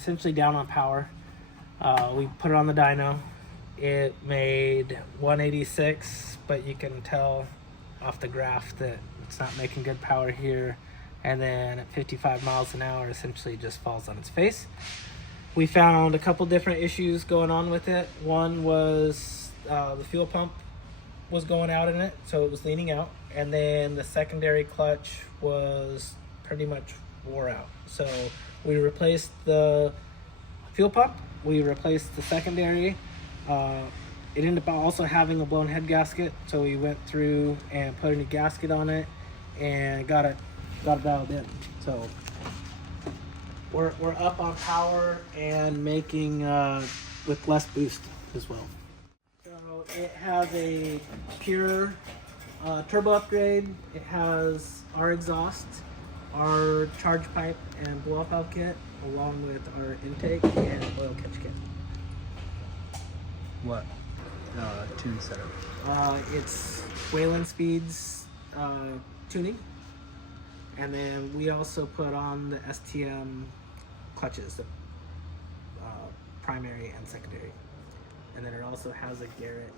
essentially down on power. We put it on the dyno. It made 186, but you can tell off the graph that it's not making good power here. And then at 55 miles an hour, essentially just falls on its face. We found a couple different issues going on with it. One was the fuel pump was going out in it, so it was leaning out. And then the secondary clutch was pretty much wore out. So we replaced the fuel pump, we replaced the secondary. It ended up also having a blown head gasket, so we went through and put a new gasket on it and got it dialed in. So we're up on power and making with less boost as well. So it has a pure turbo upgrade. It has our exhaust, our charge pipe and blow off valve kit, along with our intake and oil catch kit. What tune setup? It's Wayland Speeds tuning, and then we also put on the STM clutches, the primary and secondary, and then it also has a Garrett